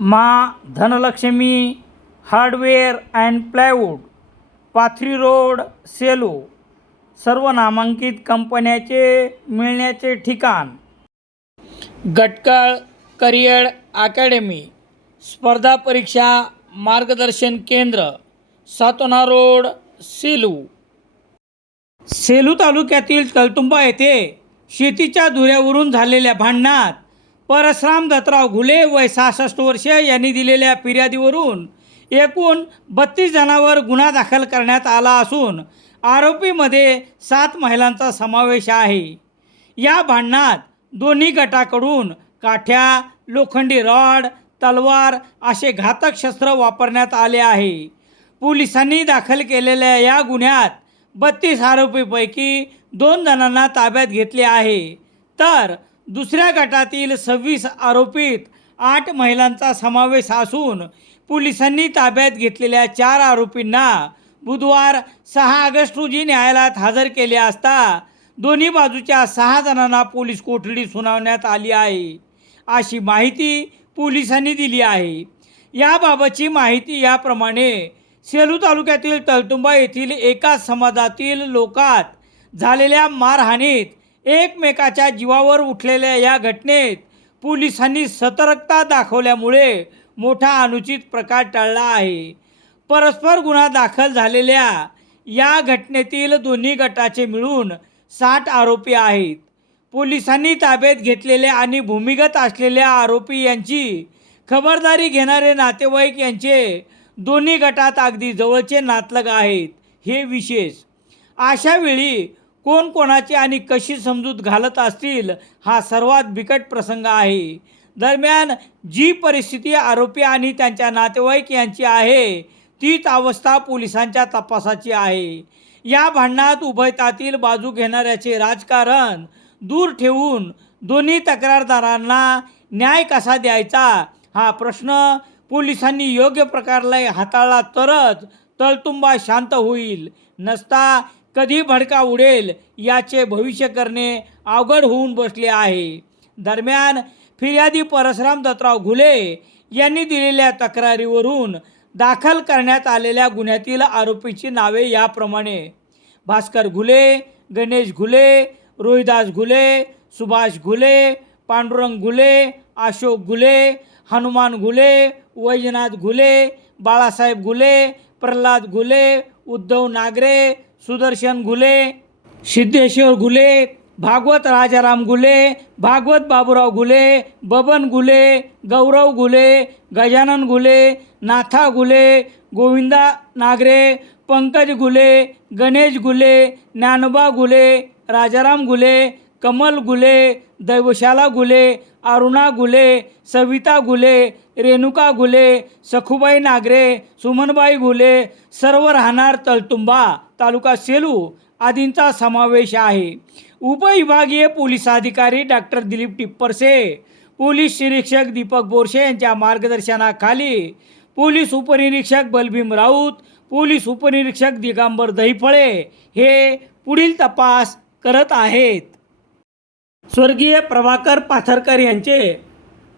मा Dhanlakshmi hardware and plywood Pathri road Selu सर्व नामांकित कंपन्याचे मिळण्याचे ठिकाण. गटकळ करिअर अकॅडमी स्पर्धा परीक्षा मार्गदर्शन केंद्र सातोना रोड सेलू. सेलू तालुक्यातील कलतुंबा येथे शेतीच्या धुऱ्यावरून झालेल्या भांडणात परशुराम दत्तराव घुले वय सहासष्ट वर्ष यांनी दिलेल्या फिर्यादीवरून एकूण बत्तीस जणांवर गुन्हा दाखल करण्यात आला असून आरोपीमध्ये सात महिलांचा समावेश आहे. या भांडणात दोन्ही गटाकडून काठ्या लोखंडी रॉड तलवार असे घातक शस्त्र वापरण्यात आले आहे. पोलिसांनी दाखल केलेल्या या गुन्ह्यात बत्तीस आरोपीपैकी दोन जणांना ताब्यात घेतले आहे. तर दुसऱ्या गटातील सव्वीस आरोपीत आठ महिलांचा समावेश असून पोलिसांनी ताब्यात घेतलेल्या चार आरोपींना बुधवार सहा ऑगस्ट रोजी न्यायालयात हजर केले असता दोन्ही बाजूच्या सहा जणांना पोलीस कोठडी सुनावण्यात आली आहे. अशी माहिती पोलिसांनी दिली आहे. याबाबतची माहिती याप्रमाणे सेलू तालुक्यातील तळतुंबा येथील एका समाजातील लोकात झालेल्या मारहाणीत एकमेकाच्या जीवावर उठलेल्या या घटनेत पोलिसांनी सतर्कता दाखवल्यामुळे मोठा अनुचित प्रकार टळला आहे. परस्पर गुन्हा दाखल झालेल्या या घटनेतील दोन्ही गटाचे मिळून साठ आरोपी आहेत. पोलिसांनी ताब्यात घेतलेले आणि भूमिगत असलेल्या आरोपी यांची खबरदारी घेणारे नातेवाईक यांचे दोन्ही गटात अगदी जवळचे नातलग आहेत. हे विशेष. अशावेळी कोण कोणाची आणि कशी समजूत घालत असतील हा सर्वात बिकट प्रसंग आहे. दरम्यान जी परिस्थिती आरोपी आणि त्यांच्या नातेवाईक यांची आहे तीच अवस्था पोलिसांच्या तपासाची आहे. या भांडणात उभयतातील बाजू घेणाऱ्याचे राजकारण दूर ठेवून दोन्ही तक्रारदारांना न्याय कसा द्यायचा हा प्रश्न पोलिसांनी योग्य प्रकारला हाताळला तरच तळतुंबा शांत होईल नसता कधी भडका उडेल याचे भविष्य करणे अवघड होऊन बसले आहे. दरम्यान फिर्यादी परशुराम दत्तराव घुले यांनी दिलेल्या तक्रारीवरून दाखल करण्यात आलेल्या गुन्ह्यातील आरोपीची नावे याप्रमाणे. भास्कर घुले गणेश घुले रोहिदास घुले सुभाष घुले पांडुरंग घुले अशोक घुले हनुमान घुले वैजनाथ घुले बाळासाहेब घुले प्रल्हाद घुले उद्धव नागरे सुदर्शन घुले सिद्धेश्वर घुले भागवत राजाराम घुले भागवत बाबूराव घुले बबन घुले गौरव घुले गजानन घुले नाथा घुले गोविंदा नागरे पंकज घुले गणेश घुले ज्ञानोबा घुले राजाराम घुले कमल घुले दैवशाला घुले अरुणा घुले सविता घुले रेणुका घुले सखुबाई नागरे सुमनबाई घुले सर्व राहणार तळतुंबा तालुका सेलू आदींचा समावेश आहे. उपविभागीय पोलीस अधिकारी डॉक्टर दिलीप टिप्परसे पोलीस निरीक्षक दीपक बोरसे यांच्या मार्गदर्शनाखाली पोलीस उपनिरीक्षक बलभीम राऊत पोलीस उपनिरीक्षक दिगंबर दहिफळे हे पुढील तपास करत आहेत. स्वर्गीय प्रभाकर पाथरकर यांचे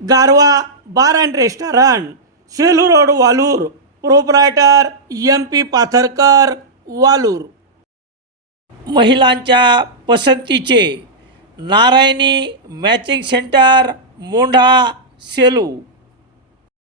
Garva bar and restaurant Selu road Walur proprietor M P Patharkar Walur. महिलांच्या पसंतीचे नारायणी मॅचिंग सेंटर मोंढा सेलू.